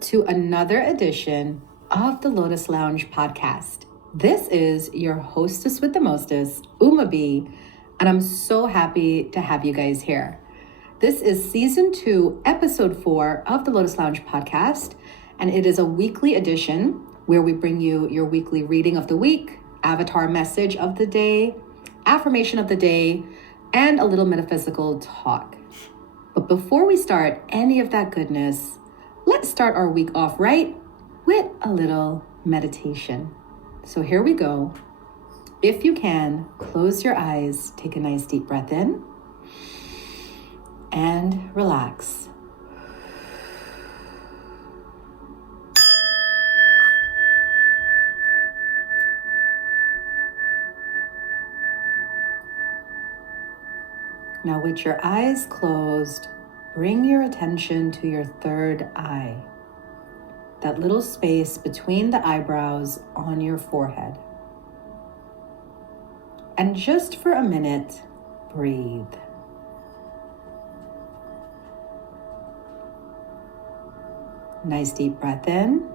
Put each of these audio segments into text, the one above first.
to another edition of the Lotus Lounge Podcast. This is your hostess with the mostest, Uma B, and I'm so happy to have you guys here. This is season 2, episode 4 of the Lotus Lounge Podcast, and it is a weekly edition where we bring you your weekly reading of the week, avatar message of the day, affirmation of the day, and a little metaphysical talk. But before we start any of that goodness, let's start our week off right with a little meditation. So here we go. If you can, close your eyes, take a nice deep breath in, and relax. Now, with your eyes closed, bring your attention to your third eye, that little space between the eyebrows on your forehead. And just for a minute, breathe. Nice deep breath in.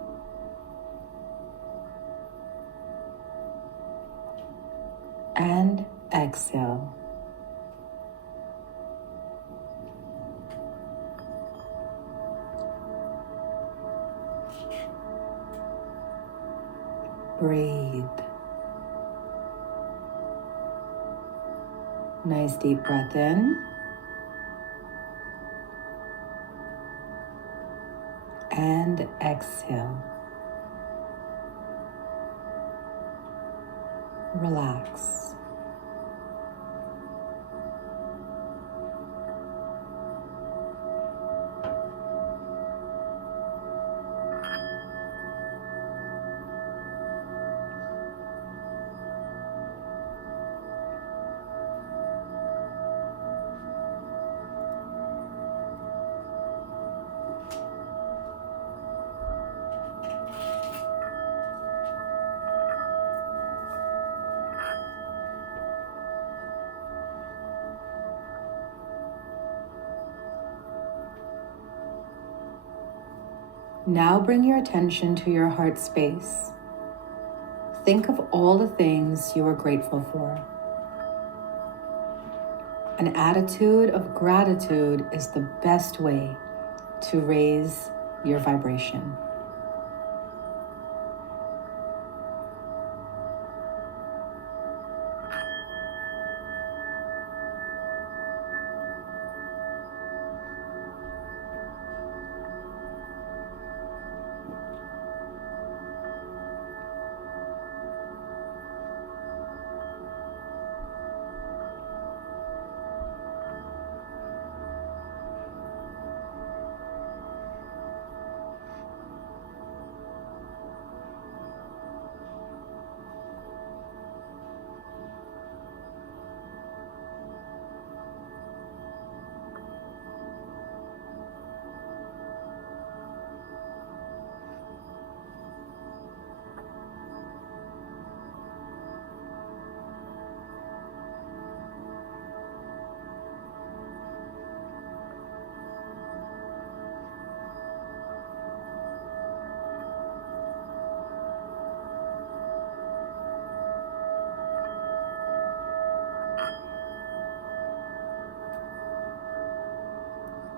And exhale. Breathe. Nice deep breath in. And exhale. Relax. Now bring your attention to your heart space. Think of all the things you are grateful for. An attitude of gratitude is the best way to raise your vibration.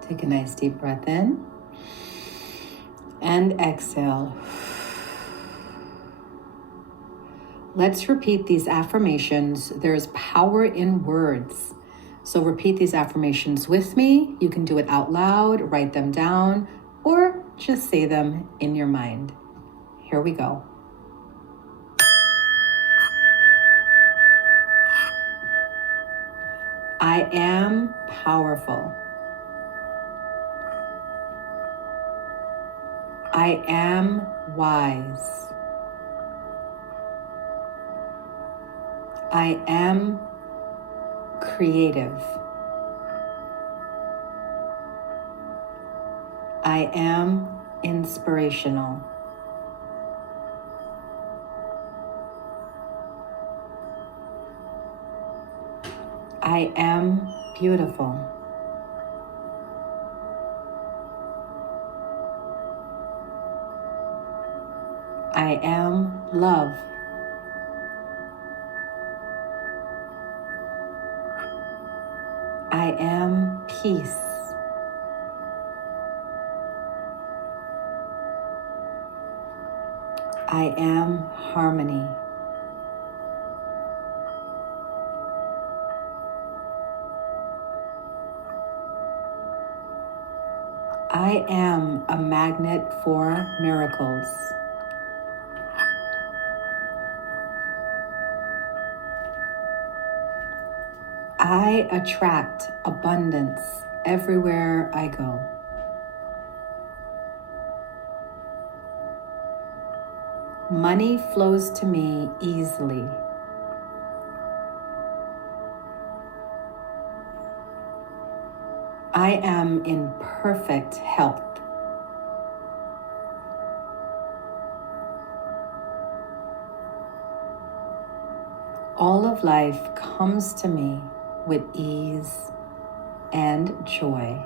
Take a nice deep breath in and exhale. Let's repeat these affirmations. There's power in words. So repeat these affirmations with me. You can do it out loud, write them down, or just say them in your mind. Here we go. I am powerful. I am wise. I am creative. I am inspirational. I am beautiful. I am love. I am peace. I am harmony. I am a magnet for miracles. I attract abundance everywhere I go. Money flows to me easily. I am in perfect health. All of life comes to me with ease and joy.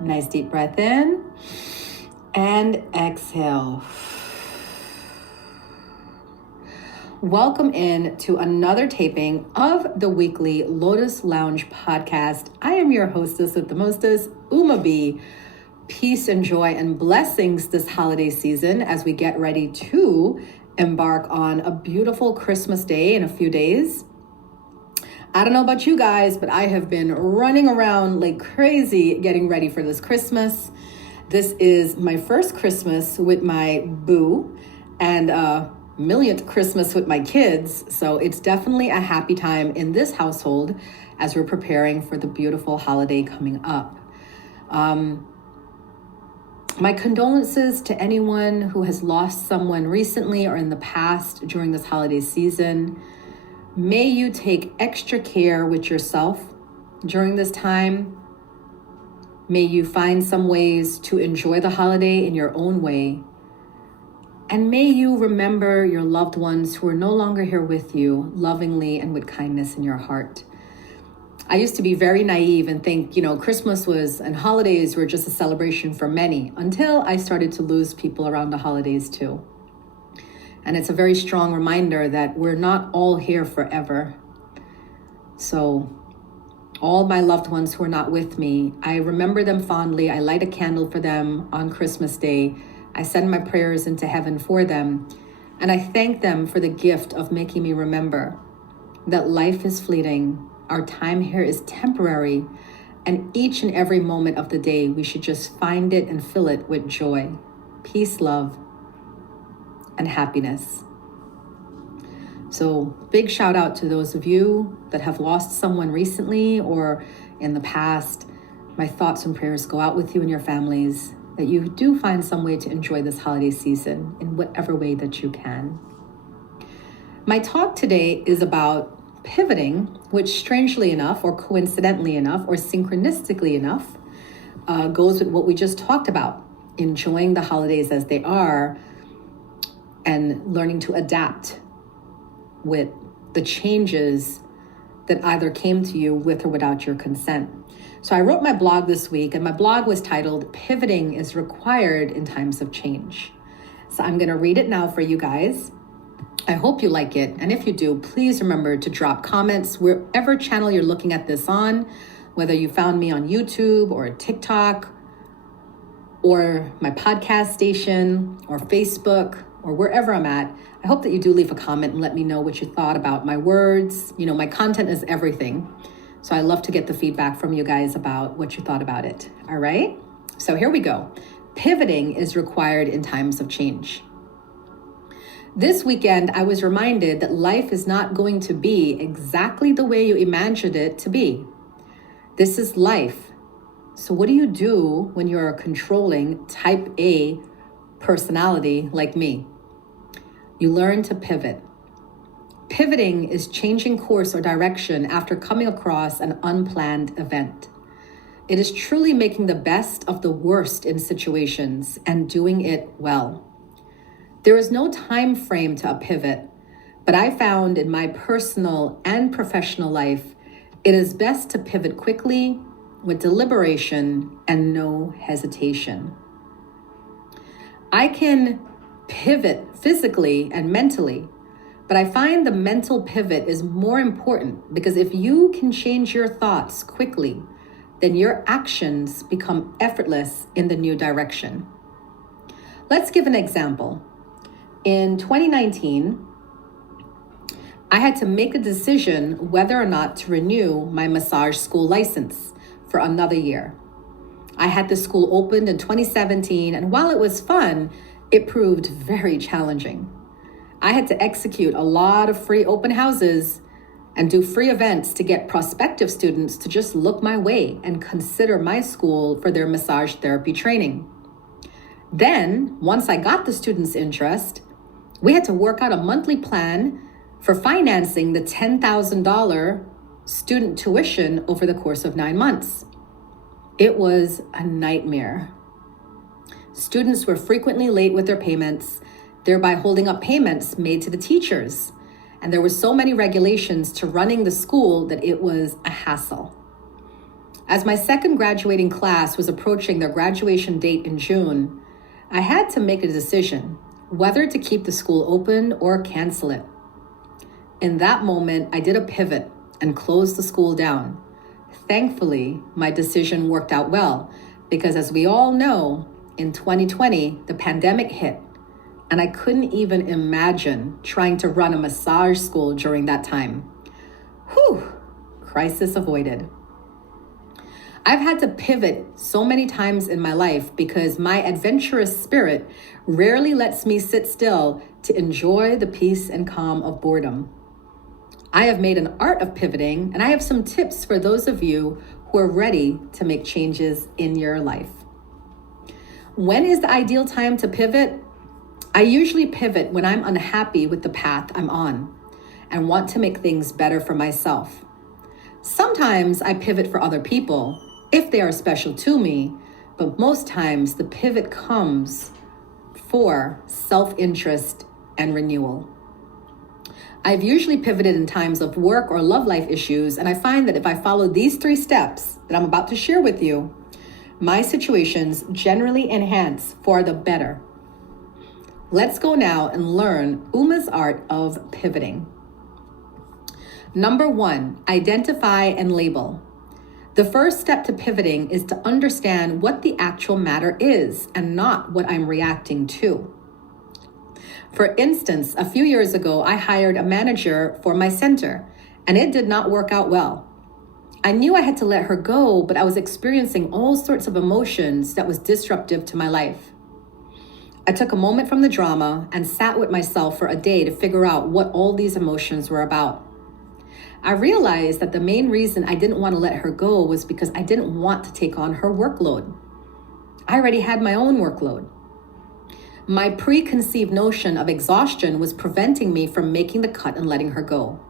Nice deep breath in and exhale. Welcome in to another taping of the weekly Lotus Lounge Podcast. I am your hostess with the mostest, Uma B. Peace and joy and blessings this holiday season as we get ready to embark on a beautiful Christmas day in a few days. I don't know about you guys, but I have been running around like crazy getting ready for this Christmas. This is my first Christmas with my boo and millionth Christmas with my kids. So it's definitely a happy time in this household as we're preparing for the beautiful holiday coming up. My condolences to anyone who has lost someone recently or in the past during this holiday season. May you take extra care with yourself during this time. May you find some ways to enjoy the holiday in your own way. And may you remember your loved ones who are no longer here with you lovingly and with kindness in your heart. I used to be very naive and think, Christmas and holidays were just a celebration for many until I started to lose people around the holidays too. And it's a very strong reminder that we're not all here forever. So all my loved ones who are not with me, I remember them fondly. I light a candle for them on Christmas Day. I send my prayers into heaven for them. And I thank them for the gift of making me remember that life is fleeting. Our time here is temporary. And each and every moment of the day, we should just find it and fill it with joy, peace, love, and happiness. So big shout out to those of you that have lost someone recently or in the past. My thoughts and prayers go out with you and your families, that you do find some way to enjoy this holiday season in whatever way that you can. My talk today is about pivoting, which strangely enough, or coincidentally enough, or synchronistically enough, goes with what we just talked about, enjoying the holidays as they are, and learning to adapt with the changes that either came to you with or without your consent. So I wrote my blog this week, and my blog was titled, Pivoting is Required in Times of Change. So I'm going to read it now for you guys. I hope you like it. And if you do, please remember to drop comments wherever channel you're looking at this on, whether you found me on YouTube or TikTok or my podcast station or Facebook, or wherever I'm at. I hope that you do leave a comment and let me know what you thought about my words. My content is everything. So I love to get the feedback from you guys about what you thought about it. All right. So here we go. Pivoting is required in times of change. This weekend, I was reminded that life is not going to be exactly the way you imagined it to be. This is life. So what do you do when you're a controlling type A personality like me? You learn to pivot. Pivoting is changing course or direction after coming across an unplanned event. It is truly making the best of the worst in situations and doing it well. There is no time frame to a pivot, But I found in my personal and professional life, it is best to pivot quickly with deliberation and no hesitation. I can pivot physically and mentally, but I find the mental pivot is more important because if you can change your thoughts quickly, then your actions become effortless in the new direction. Let's give an example. In 2019, I had to make a decision whether or not to renew my massage school license for another year. I had the school opened in 2017, and while it was fun, it proved very challenging. I had to execute a lot of free open houses and do free events to get prospective students to just look my way and consider my school for their massage therapy training. Then, once I got the students' interest, we had to work out a monthly plan for financing the $10,000 student tuition over the course of 9 months. It was a nightmare. Students were frequently late with their payments, thereby holding up payments made to the teachers. And there were so many regulations to running the school that it was a hassle. As my second graduating class was approaching their graduation date in June, I had to make a decision whether to keep the school open or cancel it. In that moment, I did a pivot and closed the school down. Thankfully, my decision worked out well because as we all know, in 2020, the pandemic hit, and I couldn't even imagine trying to run a massage school during that time. Whew, crisis avoided. I've had to pivot so many times in my life because my adventurous spirit rarely lets me sit still to enjoy the peace and calm of boredom. I have made an art of pivoting, and I have some tips for those of you who are ready to make changes in your life. When is the ideal time to pivot? I usually pivot when I'm unhappy with the path I'm on and want to make things better for myself. Sometimes I pivot for other people if they are special to me, but most times the pivot comes for self-interest and renewal. I've usually pivoted in times of work or love life issues, and I find that if I follow these 3 steps that I'm about to share with you, my situations generally enhance for the better. Let's go now and learn Uma's art of pivoting. Number 1, identify and label. The first step to pivoting is to understand what the actual matter is and not what I'm reacting to. For instance, a few years ago, I hired a manager for my center, and it did not work out well. I knew I had to let her go, but I was experiencing all sorts of emotions that was disruptive to my life. I took a moment from the drama and sat with myself for a day to figure out what all these emotions were about. I realized that the main reason I didn't want to let her go was because I didn't want to take on her workload. I already had my own workload. My preconceived notion of exhaustion was preventing me from making the cut and letting her go.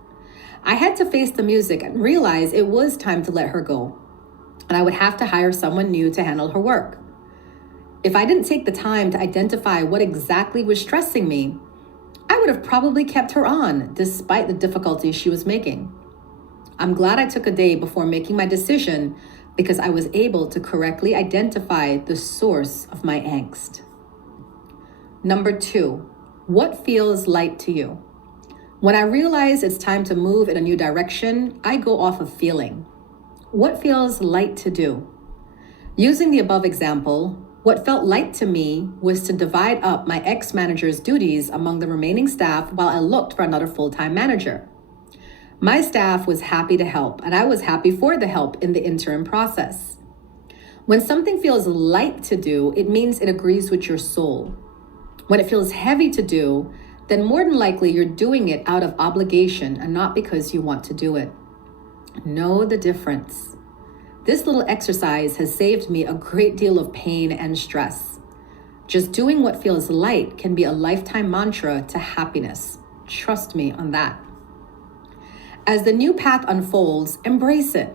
I had to face the music and realize it was time to let her go, and I would have to hire someone new to handle her work. If I didn't take the time to identify what exactly was stressing me, I would have probably kept her on despite the difficulties she was making. I'm glad I took a day before making my decision because I was able to correctly identify the source of my angst. Number 2, what feels light to you? When I realize it's time to move in a new direction, I go off of feeling. What feels light to do? Using the above example, what felt light to me was to divide up my ex-manager's duties among the remaining staff while I looked for another full-time manager. My staff was happy to help, and I was happy for the help in the interim process. When something feels light to do, it means it agrees with your soul. When it feels heavy to do, then more than likely you're doing it out of obligation and not because you want to do it. Know the difference. This little exercise has saved me a great deal of pain and stress. Just doing what feels light can be a lifetime mantra to happiness. Trust me on that. As the new path unfolds, embrace it.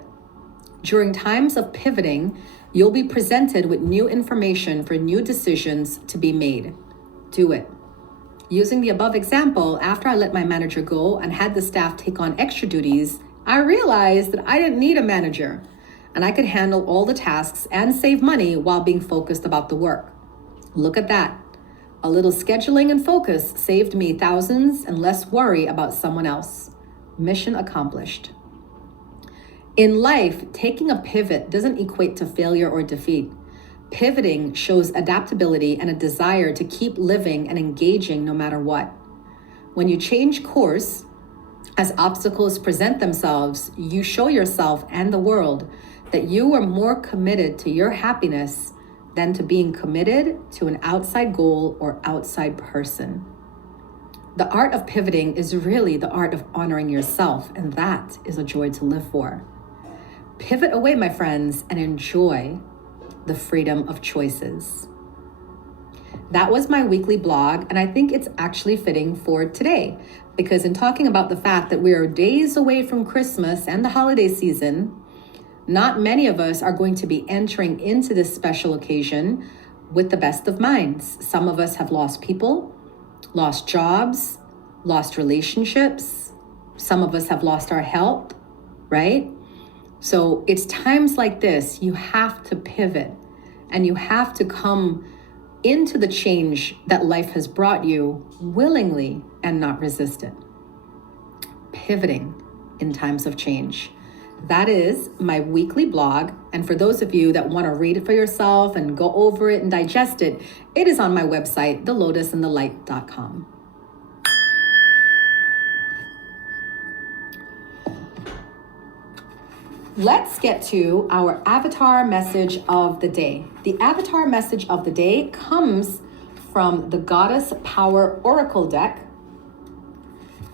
During times of pivoting, you'll be presented with new information for new decisions to be made. Do it. Using the above example, after I let my manager go and had the staff take on extra duties, I realized that I didn't need a manager and I could handle all the tasks and save money while being focused about the work. Look at that. A little scheduling and focus saved me thousands and less worry about someone else. Mission accomplished. In life, taking a pivot doesn't equate to failure or defeat. Pivoting shows adaptability and a desire to keep living and engaging no matter what. When you change course, as obstacles present themselves, you show yourself and the world that you are more committed to your happiness than to being committed to an outside goal or outside person. The art of pivoting is really the art of honoring yourself, and that is a joy to live for. Pivot away, my friends, and enjoy the freedom of choices. That was my weekly blog, and I think it's actually fitting for today, because in talking about the fact that we are days away from Christmas and the holiday season, not many of us are going to be entering into this special occasion with the best of minds. Some of us have lost people, lost jobs, lost relationships. Some of us have lost our health, right? So it's times like this, you have to pivot and you have to come into the change that life has brought you willingly and not resist it. Pivoting in times of change. That is my weekly blog. And for those of you that want to read it for yourself and go over it and digest it, it is on my website, thelotusandthelight.com. Let's get to our avatar message of the day. The avatar message of the day comes from the Goddess Power Oracle deck.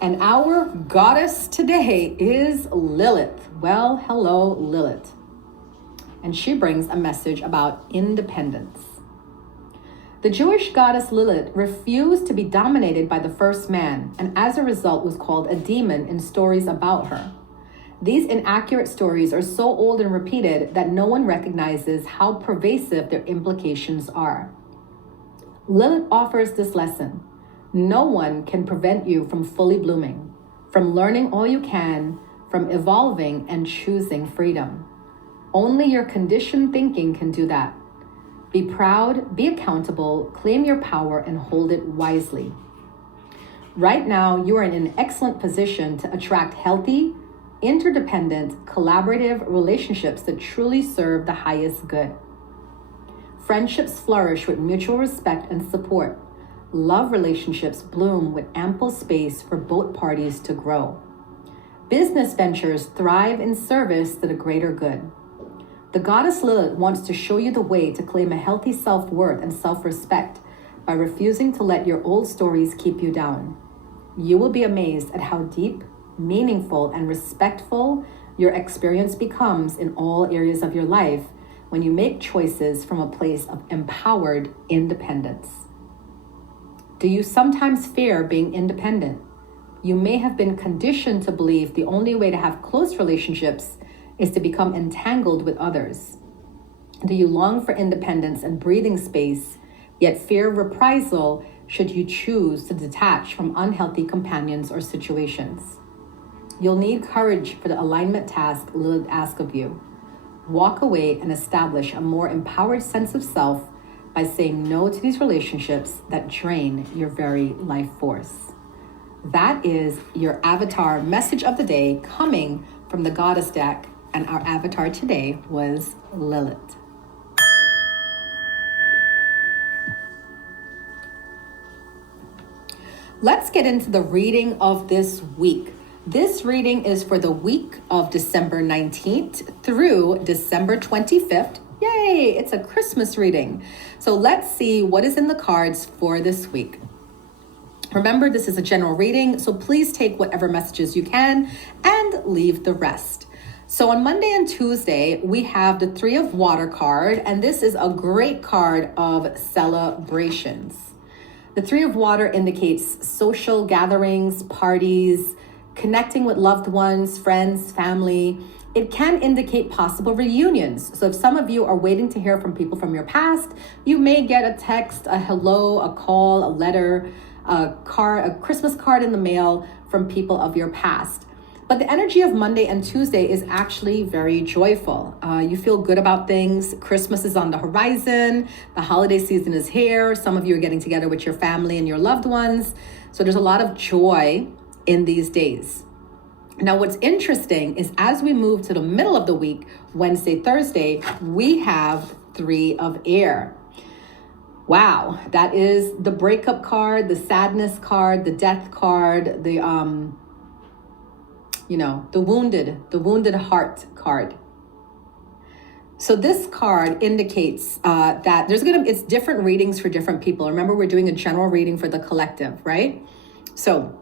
And our goddess today is Lilith. Well, hello, Lilith. And she brings a message about independence. The Jewish goddess Lilith refused to be dominated by the first man, and as a result was called a demon in stories about her. These inaccurate stories are so old and repeated that no one recognizes how pervasive their implications are. Lilith offers this lesson. No one can prevent you from fully blooming, from learning all you can, from evolving and choosing freedom. Only your conditioned thinking can do that. Be proud, be accountable, claim your power, and hold it wisely. Right now, you are in an excellent position to attract healthy, interdependent, collaborative relationships that truly serve the highest good. Friendships flourish with mutual respect and support. Love relationships bloom with ample space for both parties to grow. Business ventures thrive in service to the greater good. The goddess Lilith wants to show you the way to claim a healthy self-worth and self-respect by refusing to let your old stories keep you down. You will be amazed at how deep, meaningful, and respectful your experience becomes in all areas of your life when you make choices from a place of empowered independence. Do you sometimes fear being independent? You may have been conditioned to believe the only way to have close relationships is to become entangled with others. Do you long for independence and breathing space, yet fear reprisal should you choose to detach from unhealthy companions or situations? You'll need courage for the alignment task Lilith asks of you. Walk away and establish a more empowered sense of self by saying no to these relationships that drain your very life force. That is your avatar message of the day coming from the Goddess deck, and our avatar today was Lilith. Let's get into the reading of this week. This reading is for the week of December 19th through December 25th. Yay, it's a Christmas reading. So let's see what is in the cards for this week. Remember, this is a general reading, so please take whatever messages you can and leave the rest. So on Monday and Tuesday, we have the Three of Water card, and this is a great card of celebrations. The Three of Water indicates social gatherings, parties, connecting with loved ones, friends, family. It can indicate possible reunions. So if some of you are waiting to hear from people from your past, you may get a text, a hello, a call, a letter, a Christmas card in the mail from people of your past. But the energy of Monday and Tuesday is actually very joyful. You feel good about things. Christmas is on the horizon. The holiday season is here. Some of you are getting together with your family and your loved ones. So there's a lot of joy in these days. Now, what's interesting is as we move to the middle of the week, Wednesday, Thursday, we have 3 of air. Wow, that is the breakup card, the sadness card, the death card, the wounded heart card. So this card indicates that it's different readings for different people. Remember, we're doing a general reading for the collective, right? So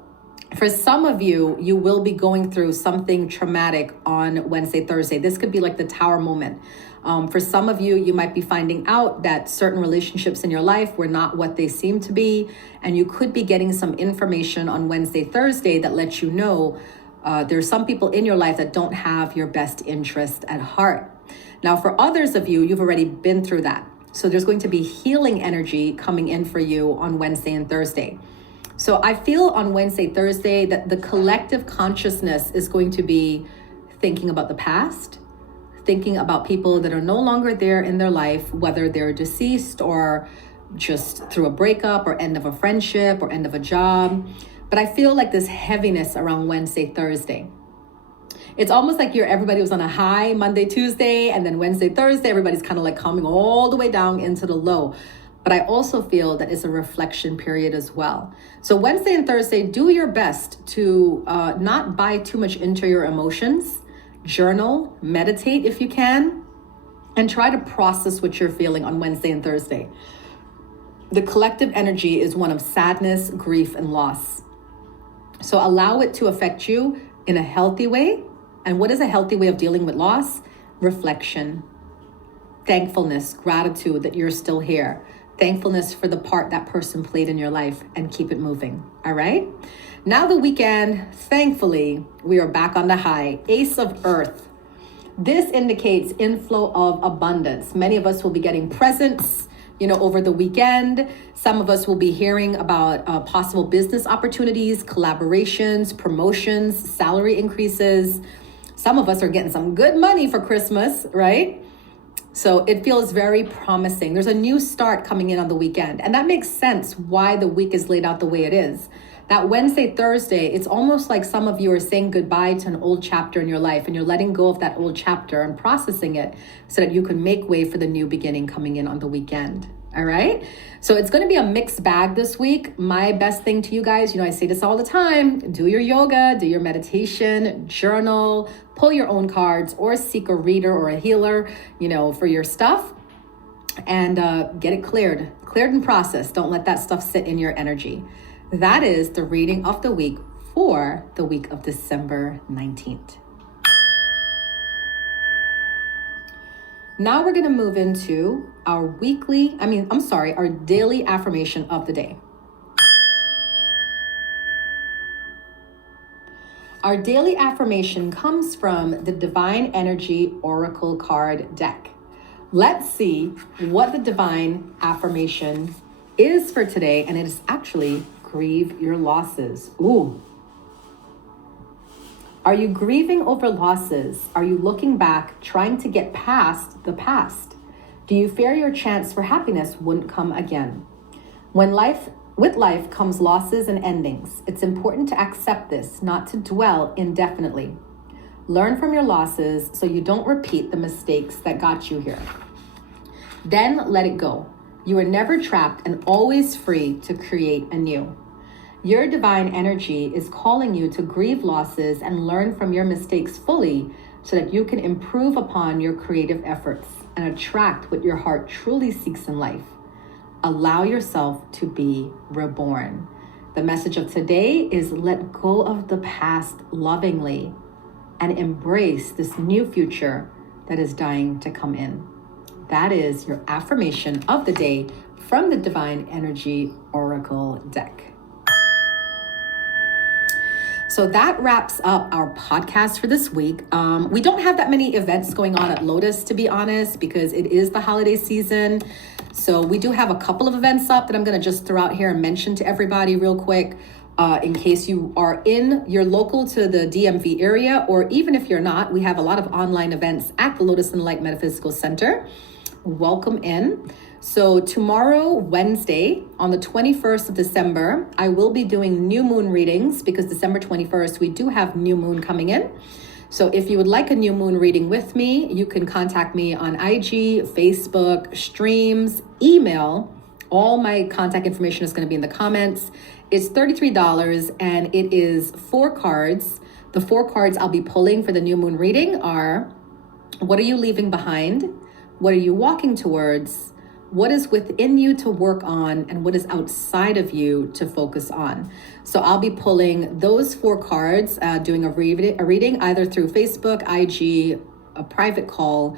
for some of you, you will be going through something traumatic on Wednesday, Thursday. This could be like the tower moment. For some of you, you might be finding out that certain relationships in your life were not what they seem to be. And you could be getting some information on Wednesday, Thursday that lets you know there's some people in your life that don't have your best interest at heart. Now, for others of you, you've already been through that. So there's going to be healing energy coming in for you on Wednesday and Thursday. So I feel on Wednesday, Thursday that the collective consciousness is going to be thinking about the past, thinking about people that are no longer there in their life, whether they're deceased or just through a breakup or end of a friendship or end of a job. But I feel like this heaviness around Wednesday, Thursday. It's almost like everybody was on a high Monday, Tuesday, and then Wednesday, Thursday, everybody's kind of like coming all the way down into the low. But I also feel that it's a reflection period as well. So Wednesday and Thursday, do your best to not buy too much into your emotions. Journal, meditate if you can, and try to process what you're feeling on Wednesday and Thursday. The collective energy is one of sadness, grief, and loss. So allow it to affect you in a healthy way. And what is a healthy way of dealing with loss? Reflection, thankfulness, gratitude that you're still here. Thankfulness for the part that person played in your life, and keep it moving. All right. Now the weekend, thankfully, we are back on the high. Ace of Earth. This indicates inflow of abundance. Many of us will be getting presents, over the weekend. Some of us will be hearing about possible business opportunities, collaborations, promotions, salary increases. Some of us are getting some good money for Christmas, right? So it feels very promising. There's a new start coming in on the weekend. And that makes sense why the week is laid out the way it is. That Wednesday, Thursday, it's almost like some of you are saying goodbye to an old chapter in your life, and you're letting go of that old chapter and processing it so that you can make way for the new beginning coming in on the weekend. All right. So it's going to be a mixed bag this week. My best thing to you guys, I say this all the time, do your yoga, do your meditation, journal, pull your own cards, or seek a reader or a healer, for your stuff, and get it cleared and processed. Don't let that stuff sit in your energy. That is the reading of the week for the week of December 19th. Now we're going to move into our daily affirmation of the day. Our daily affirmation comes from the Divine Energy Oracle card deck. Let's see what the divine affirmation is for today, and it is actually grieve your losses. Ooh. Are you grieving over losses? Are you looking back, trying to get past the past? Do you fear your chance for happiness wouldn't come again? With life comes losses and endings. It's important to accept this, not to dwell indefinitely. Learn from your losses so you don't repeat the mistakes that got you here. Then let it go. You are never trapped and always free to create anew. Your divine energy is calling you to grieve losses and learn from your mistakes fully so that you can improve upon your creative efforts and attract what your heart truly seeks in life. Allow yourself to be reborn. The message of today is let go of the past lovingly and embrace this new future that is dying to come in. That is your affirmation of the day from the Divine Energy Oracle deck. So that wraps up our podcast for this week. We don't have that many events going on at Lotus, to be honest, because it is the holiday season. So we do have a couple of events up that I'm going to just throw out here and mention to everybody real quick, in case you are you're local to the DMV area, or even if you're not, we have a lot of online events at the Lotus and Light Metaphysical Center. Welcome in. So tomorrow, Wednesday, on the 21st of December, I will be doing new moon readings because December 21st, we do have new moon coming in. So if you would like a new moon reading with me, you can contact me on IG, Facebook, streams, email. All my contact information is going to be in the comments. It's $33 and it is 4 cards. The 4 cards I'll be pulling for the new moon reading are: what are you leaving behind? What are you walking towards? What is within you to work on, and what is outside of you to focus on? So I'll be pulling those 4 cards, doing a reading either through Facebook, IG, a private call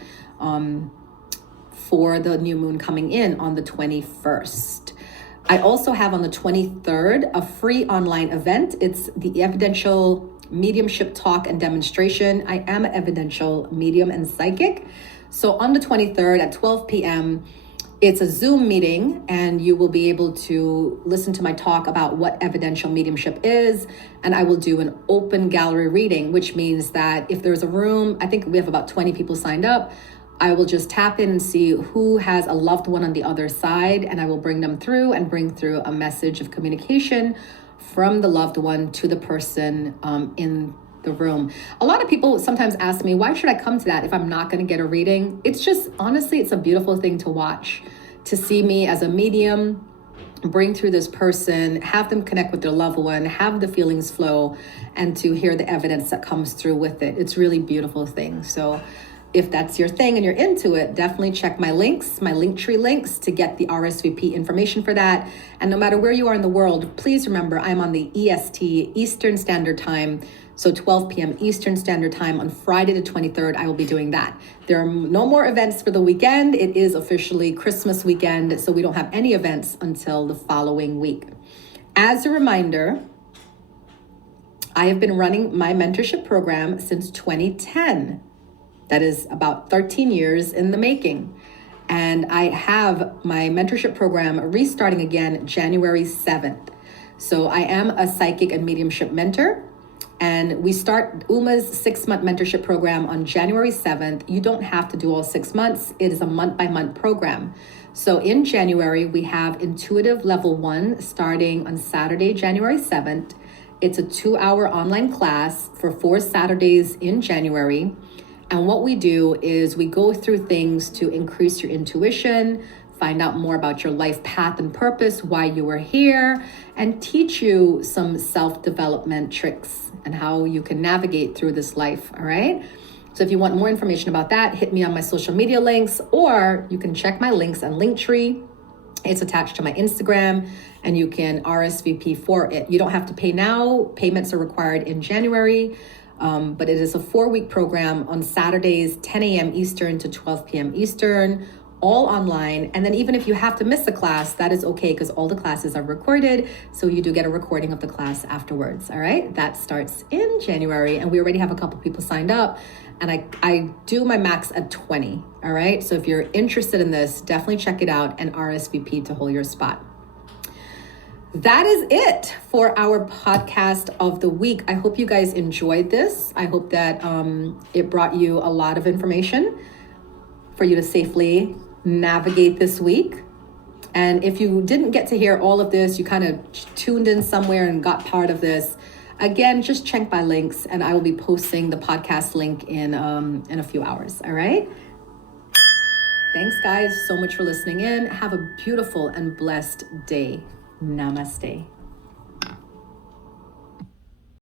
for the new moon coming in on the 21st. I also have on the 23rd a free online event. It's the Evidential Mediumship Talk and Demonstration. I am an evidential medium and psychic. So on the 23rd at 12 p.m., it's a Zoom meeting, and you will be able to listen to my talk about what evidential mediumship is. And I will do an open gallery reading, which means that if there's a room, I think we have about 20 people signed up, I will just tap in and see who has a loved one on the other side, and I will bring them through and bring through a message of communication from the loved one to the person in the room. A lot of people sometimes ask me, why should I come to that if I'm not going to get a reading? It's just, honestly, it's a beautiful thing to watch, to see me as a medium bring through this person, have them connect with their loved one, have the feelings flow, and to hear the evidence that comes through with it. It's really beautiful thing. So if that's your thing and you're into it, definitely check my links, my Linktree links, to get the RSVP information for that. And no matter where you are in the world, please remember I'm on the EST, Eastern Standard Time. So 12 p.m. Eastern Standard Time on Friday the 23rd, I will be doing that. There are no more events for the weekend. It is officially Christmas weekend, so we don't have any events until the following week. As a reminder, I have been running my mentorship program since 2010. That is about 13 years in the making. And I have my mentorship program restarting again January 7th. So I am a psychic and mediumship mentor. And we start Uma's 6-month mentorship program on January 7th. You don't have to do all 6 months. It is a month-by-month program. So in January, we have Intuitive Level 1 starting on Saturday, January 7th. It's a 2-hour online class for 4 Saturdays in January. And what we do is we go through things to increase your intuition, find out more about your life path and purpose, why you are here, and teach you some self-development tricks and how you can navigate through this life, all right? So if you want more information about that, hit me on my social media links, or you can check my links on Linktree. It's attached to my Instagram, and you can RSVP for it. You don't have to pay now. Payments are required in January, but it is a 4-week program on Saturdays, 10 a.m. Eastern to 12 p.m. Eastern, all online. And then even if you have to miss a class, that is okay, because all the classes are recorded. So you do get a recording of the class afterwards. All right. That starts in January, and we already have a couple people signed up, and I do my max at 20. All right. So if you're interested in this, definitely check it out and RSVP to hold your spot. That is it for our podcast of the week. I hope you guys enjoyed this. I hope that it brought you a lot of information for you to safely navigate this week. And if you didn't get to hear all of this, you kind of tuned in somewhere and got part of this, again, just check my links, and I will be posting the podcast link in a few hours. All right. Thanks, guys, so much for listening in. Have a beautiful and blessed day. Namaste.